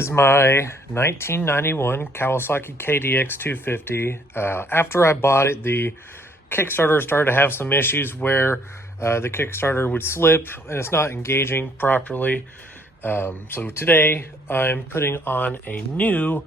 This is my 1991 Kawasaki KDX250. After I bought it, the Kickstarter started to have some issues where the Kickstarter would slip and it's not engaging properly. So today I'm putting on a new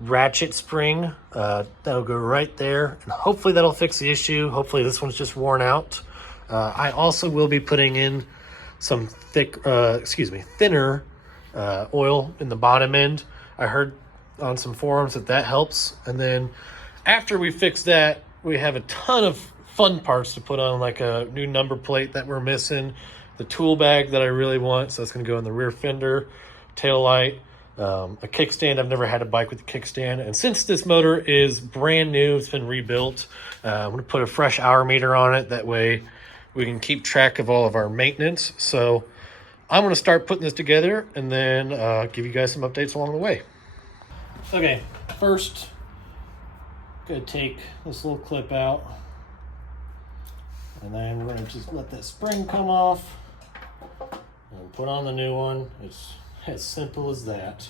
ratchet spring that'll go right there, and hopefully that'll fix the issue. Hopefully this one's just worn out. I also will be putting in some thinner oil in the bottom end. I heard on some forums that helps. And then after we fix that, we have a ton of fun parts to put on, like a new number plate that we're missing, the tool bag that I really want, so that's going to go in the rear fender, tail light, a kickstand. I've never had a bike with a kickstand, and since this motor is brand new, it's been rebuilt, I'm going to put a fresh hour meter on it. That way we can keep track of all of our maintenance. So I'm going to start putting this together and then give you guys some updates along the way. Okay, first, I'm going to take this little clip out, and then we're going to just let that spring come off and put on the new one. It's as simple as that.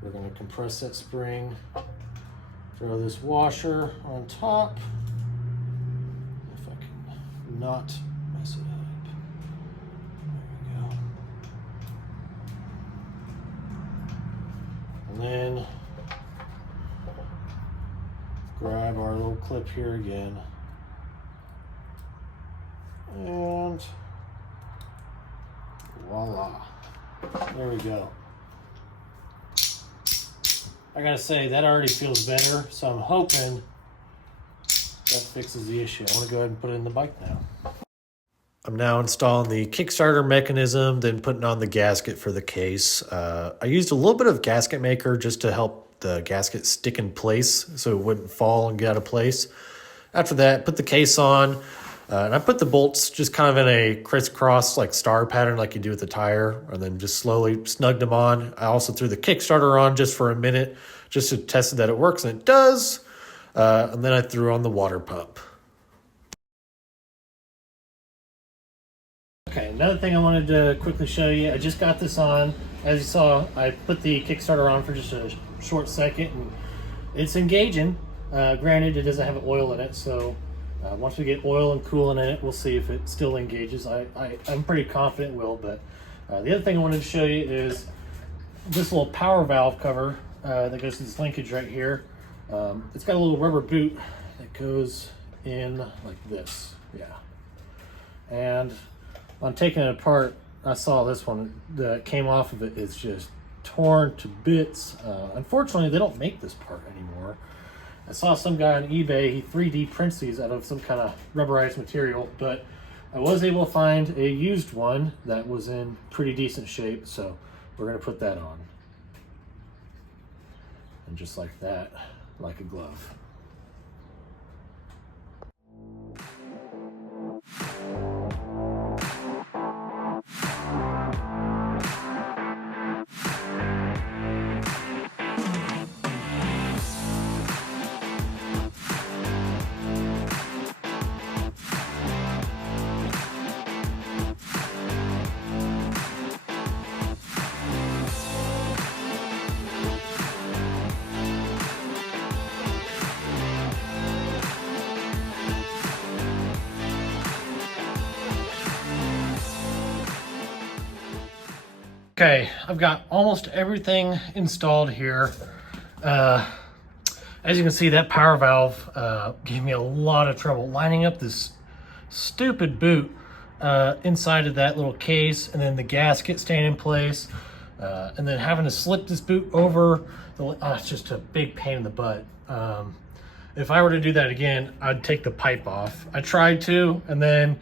We're going to compress that spring, throw this washer on top. If I can not mess it up. And then grab our little clip here again, and voila, there we go. I gotta say, that already feels better, so I'm hoping that fixes the issue. I want to go ahead and put it in the bike now. I'm now installing the Kickstarter mechanism, then putting on the gasket for the case. I used a little bit of gasket maker just to help the gasket stick in place so it wouldn't fall and get out of place. After that, put the case on, and I put the bolts just kind of in a crisscross like star pattern like you do with the tire, and then just slowly snugged them on. I also threw the Kickstarter on just for a minute just to test that it works, and it does. And then I threw on the water pump. Okay, another thing I wanted to quickly show you, I just got this on. As you saw, I put the Kickstarter on for just a short second, and it's engaging. Granted, it doesn't have oil in it, so once we get oil and coolant in it, we'll see if it still engages. I'm pretty confident it will, but the other thing I wanted to show you is this little power valve cover that goes to this linkage right here. It's got a little rubber boot that goes in like this, yeah. And on taking it apart, I saw this one that came off of it is just torn to bits. Unfortunately, they don't make this part anymore. I saw some guy on eBay, he 3D prints these out of some kind of rubberized material, but I was able to find a used one that was in pretty decent shape, so we're going to put that on. And just like that, like a glove. Okay, I've got almost everything installed here. As you can see, that power valve gave me a lot of trouble lining up this stupid boot inside of that little case, and then the gasket staying in place, and then having to slip this boot over. It's just a big pain in the butt. If I were to do that again, I'd take the pipe off. I tried to, and then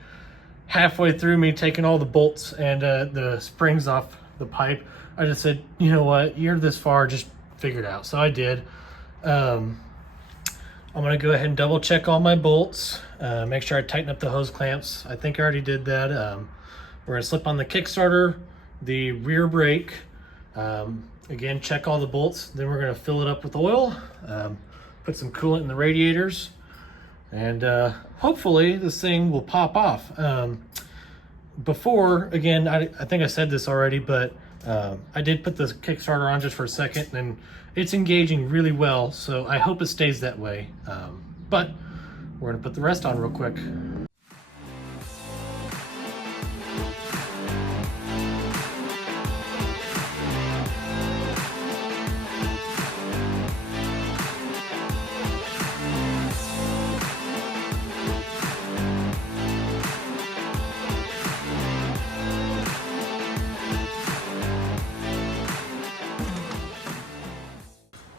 halfway through me taking all the bolts and the springs off the pipe, I just said, you know what, you're this far, just figure it out. So I did. I'm gonna go ahead and double check all my bolts, make sure I tighten up the hose clamps. I think I already did that. We're gonna slip on the Kickstarter, the rear brake, again, check all the bolts. Then we're gonna fill it up with oil, put some coolant in the radiators, and hopefully this thing will pop off. Before, again, I think I said this already, but I did put the Kickstarter on just for a second, and it's engaging really well, so I hope it stays that way. But we're gonna put the rest on real quick.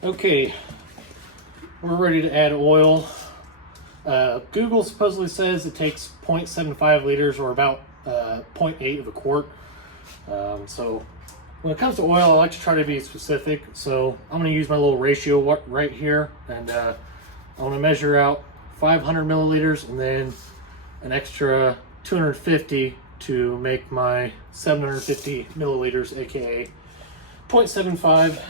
Okay, we're ready to add oil. Google supposedly says it takes 0.75 liters, or about 0.8 of a quart. So when it comes to oil, I like to try to be specific. So I'm going to use my little ratio right here, and I'm going to measure out 500 milliliters and then an extra 250 to make my 750 milliliters, aka 0.75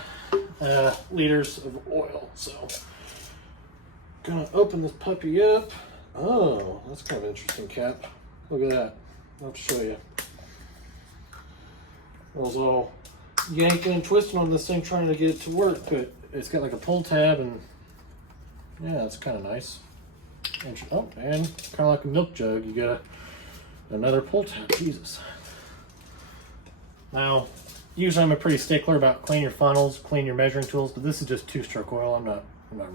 liters of oil. So gonna open this puppy up. Oh, that's kind of an interesting cap. Look at that. I'll have to show you. I was all yanking and twisting on this thing trying to get it to work, but it's got like a pull tab, and yeah, it's kind of nice. Oh, and kind of like a milk jug, you got another pull tab. Jesus. Now, usually I'm a pretty stickler about clean your funnels, clean your measuring tools, but this is just two-stroke oil. I'm not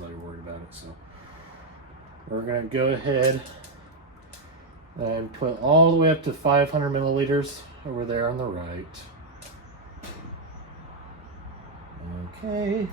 really worried about it. So we're gonna go ahead and put all the way up to 500 milliliters over there on the right. Okay.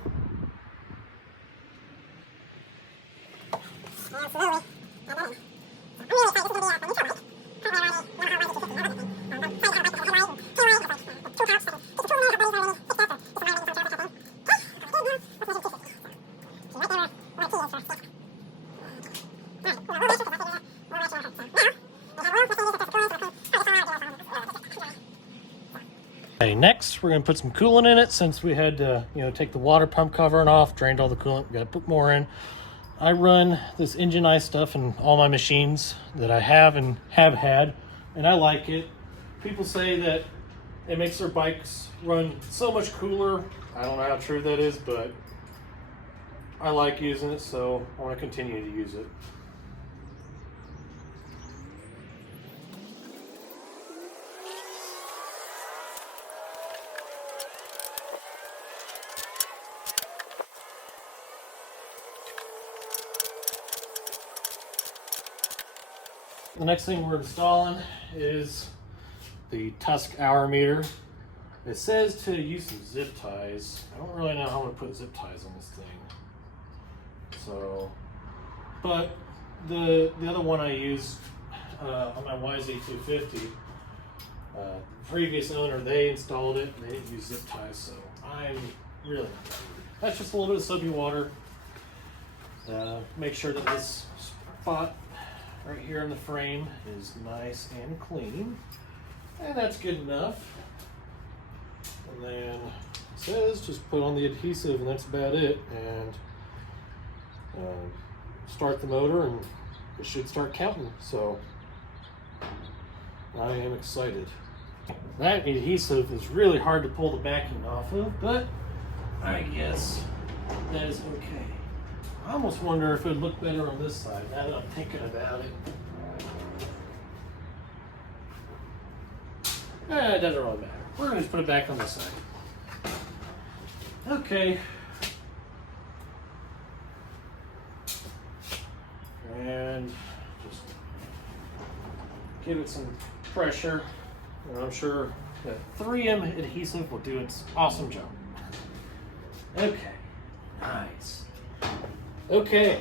Okay, next we're going to put some coolant in it, since we had to, take the water pump covering off, drained all the coolant. We got to put more in. I run this engine eye stuff in all my machines that I have and have had, and I like it. People say that it makes their bikes run so much cooler. I don't know how true that is, but I like using it, so I want to continue to use it. The next thing we're installing is the Tusk hour meter. It says to use some zip ties. I don't really know how I'm going to put zip ties on this thing. So, but the other one I used on my YZ250, previous owner, they installed it. They didn't use zip ties, so I'm really not happy. That's just a little bit of soapy water. Make sure that this spot right here in the frame is nice and clean, and that's good enough. And then it says just put on the adhesive, and that's about it, and start the motor, and it should start counting. So I am excited. That adhesive is really hard to pull the backing off of, but I guess that is okay. I almost wonder if it would look better on this side, now that I'm thinking about it. It doesn't really matter. We're going to just put it back on this side. Okay. And just give it some pressure. And I'm sure that 3M adhesive will do its awesome job. Okay. Nice. Okay,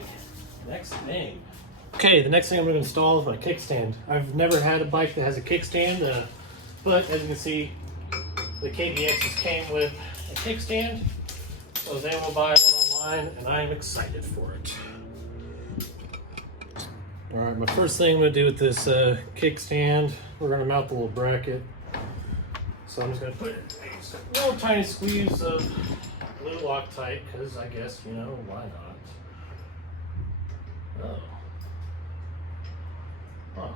next thing. Okay, the next thing I'm going to install is my kickstand. I've never had a bike that has a kickstand, but as you can see, the KDXs came with a kickstand, so I was able to buy one online, and I am excited for it. All right, my first thing I'm going to do with this kickstand, we're going to mount the little bracket. So I'm just going to put a little tiny squeeze of glue Loctite, because I guess, why not? Oh. Huh.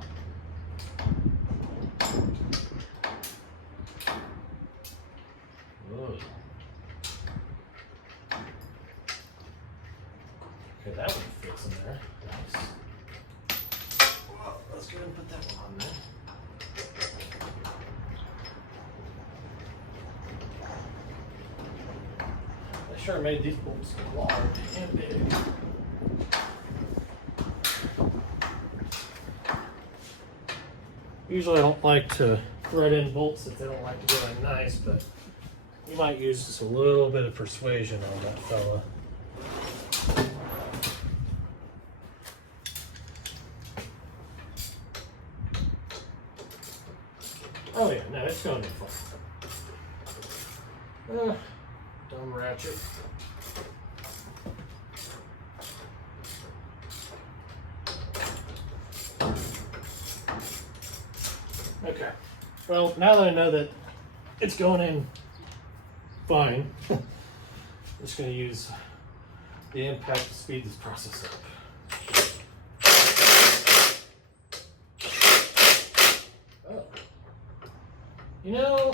Okay, that one fits in there. Nice. Well, let's go ahead and put that one on there. I sure made these bolts large and big. Usually I don't like to thread in bolts if they don't like to go in nice, but you might use just a little bit of persuasion on that fella. Oh yeah, no, it's going to be fun. Dumb ratchet. Okay, well, now that I know that it's going in fine, I'm just going to use the impact to speed this process up. Oh. You know,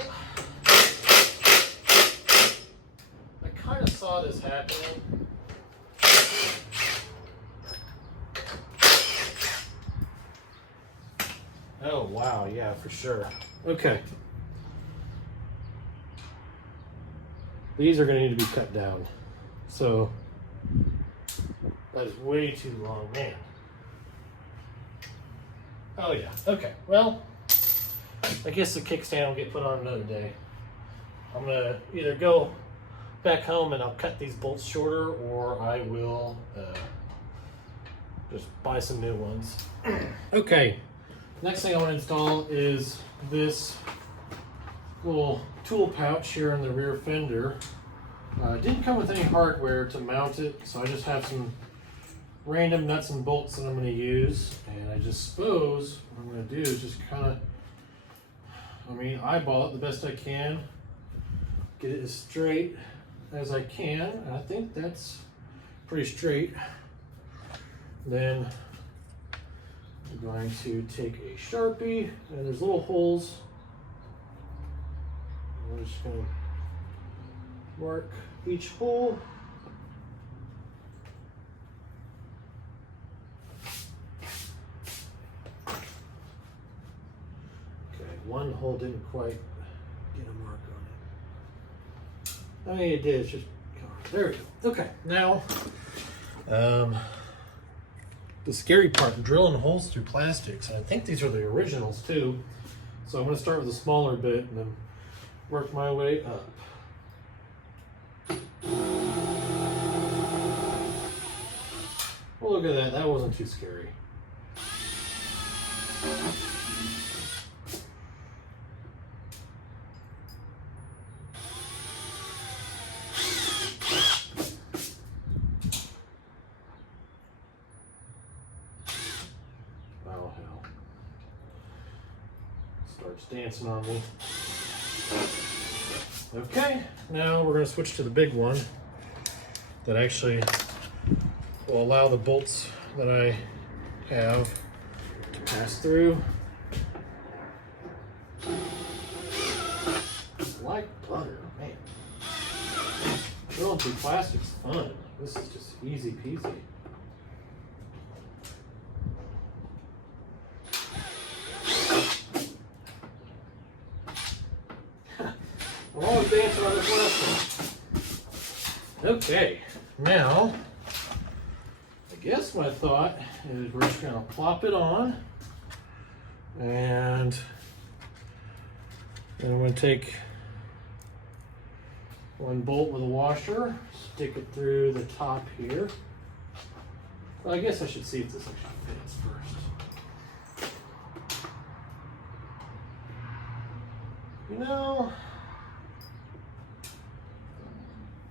I kind of saw this happening. Oh, wow, yeah, for sure. Okay. These are going to need to be cut down. So, that is way too long, man. Oh, yeah, okay. Well, I guess the kickstand will get put on another day. I'm going to either go back home and I'll cut these bolts shorter, or I will just buy some new ones. Okay. Next thing I want to install is this little tool pouch here in the rear fender. It didn't come with any hardware to mount it, so I just have some random nuts and bolts that I'm going to use. And I just suppose what I'm going to do is just kind of, eyeball it the best I can, get it as straight as I can. And I think that's pretty straight. Then I'm going to take a Sharpie, and there's little holes. I'm just going to mark each hole. Okay, one hole didn't quite get a mark on it. I mean, it did, it's just, there we go. Okay, now, the scary part, drilling holes through plastics. I think these are the originals too. So I'm going to start with a smaller bit and then work my way up. Well, look at that. That wasn't too scary. Starts dancing on me. Okay, now we're going to switch to the big one that actually will allow the bolts that I have to pass through. Like butter, man. Drilling through plastic's fun. This is just easy peasy. I'm always dancing on this last one. Okay, now, I guess my thought is we're just going to plop it on, and then I'm going to take one bolt with a washer, stick it through the top here. Well, I guess I should see if this actually fits first. You know,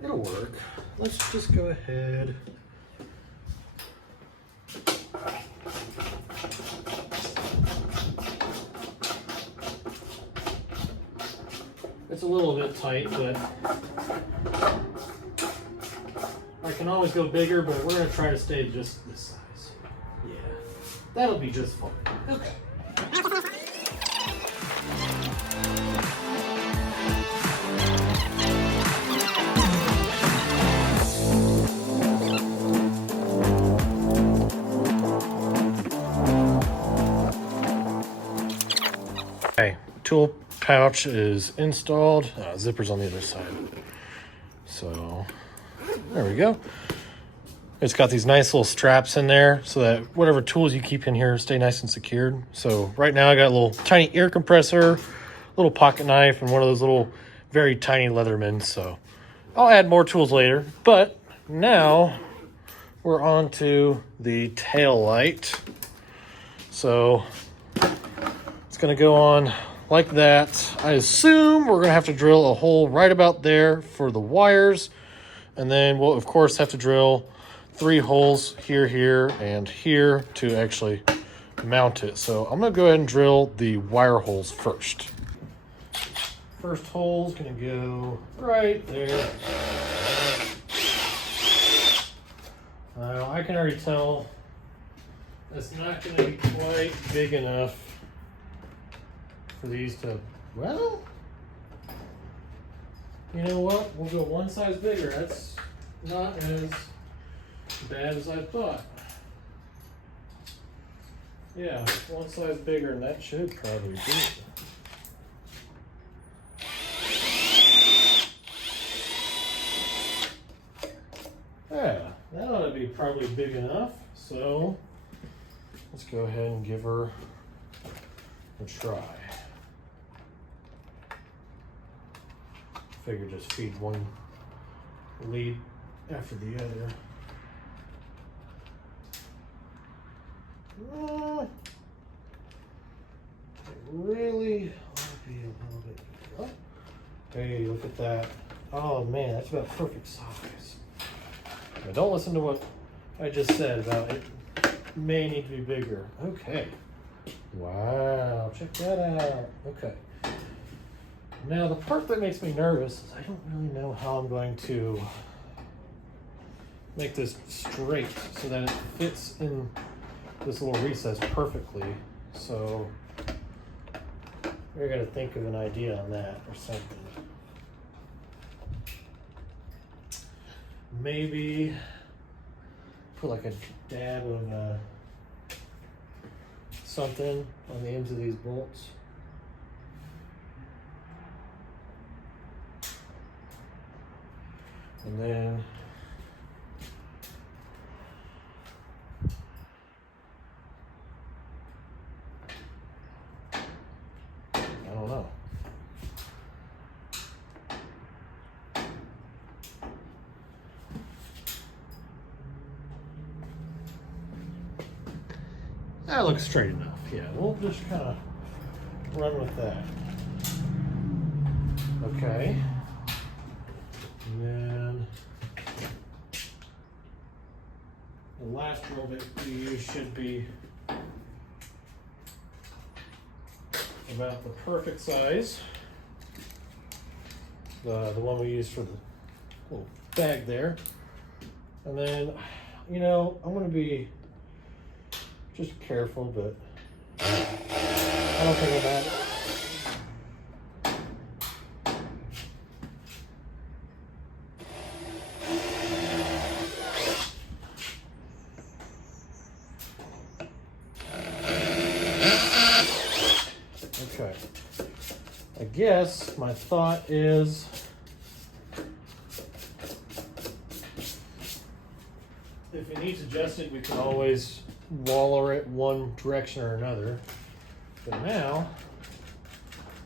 it'll work. Let's just go ahead. It's a little bit tight, but I can always go bigger, but we're going to try to stay just this size. Yeah, that'll be just fine. Okay. tool pouch is installed. Zipper's on the other side. So there we go. It's got these nice little straps in there so that whatever tools you keep in here stay nice and secured. So right now I got a little tiny air compressor, little pocket knife, and one of those little very tiny Leathermans. So I'll add more tools later, but now we're on to the tail light. So it's gonna go on like that. I assume we're gonna have to drill a hole right about there for the wires. And then we'll of course have to drill 3 holes here, here, and here to actually mount it. So I'm gonna go ahead and drill the wire holes first. First hole's gonna go right there. Now I can already tell it's not gonna be quite big enough for these to, well, you know what? We'll go one size bigger. That's not as bad as I thought. Yeah, one size bigger, and that should probably do it. Yeah, that ought to be probably big enough. So let's go ahead and give her a try. Figure just feed one lead after the other. It really ought to be a little bit. Oh, hey, look at that. Oh man, that's about perfect size. Now don't listen to what I just said about it may need to be bigger. Okay. Wow, check that out. Okay. Now the part that makes me nervous is I don't really know how I'm going to make this straight so that it fits in this little recess perfectly. So we're gonna think of an idea on that or something. Maybe put like a dab of something on the ends of these bolts. And then I don't know. That looks straight enough. Yeah, we'll just kind of run with that. Okay. And then the last drill bit we use should be about the perfect size. The one we use for the little bag there. And then, you know, I'm going to be just careful, but I don't think I'm at it. Okay. I guess my thought is if it needs adjusted, we can always waller it one direction or another. But now,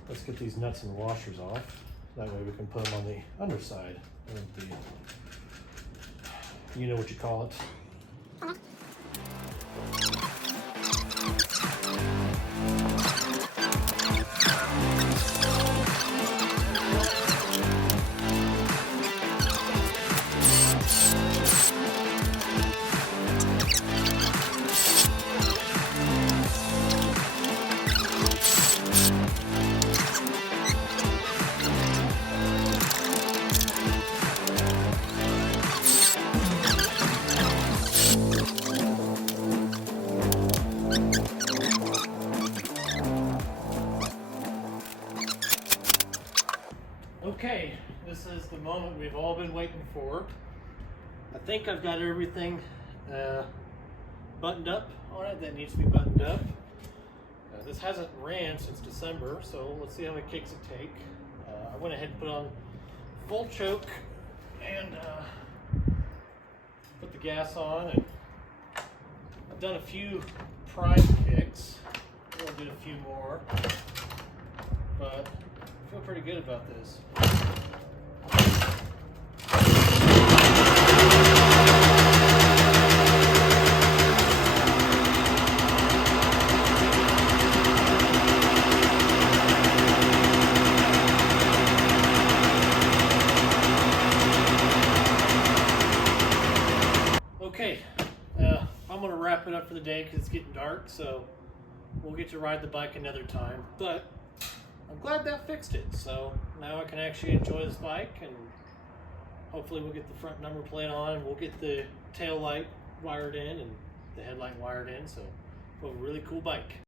let's get these nuts and washers off. That way we can put them on the underside of the, you know what you call it. Okay, this is the moment we've all been waiting for. I think I've got everything buttoned up on it that needs to be buttoned up. This hasn't ran since December, so let's see how many kicks it take. I went ahead and put on full choke and put the gas on, and I've done a few prime kicks. I'll do a few more, but I feel pretty good about this. Okay, I'm going to wrap it up for the day because it's getting dark, so we'll get to ride the bike another time. But I'm glad that fixed it, so now I can actually enjoy this bike, and hopefully we'll get the front number plate on, and we'll get the tail light wired in and the headlight wired in, so we'll have a really cool bike.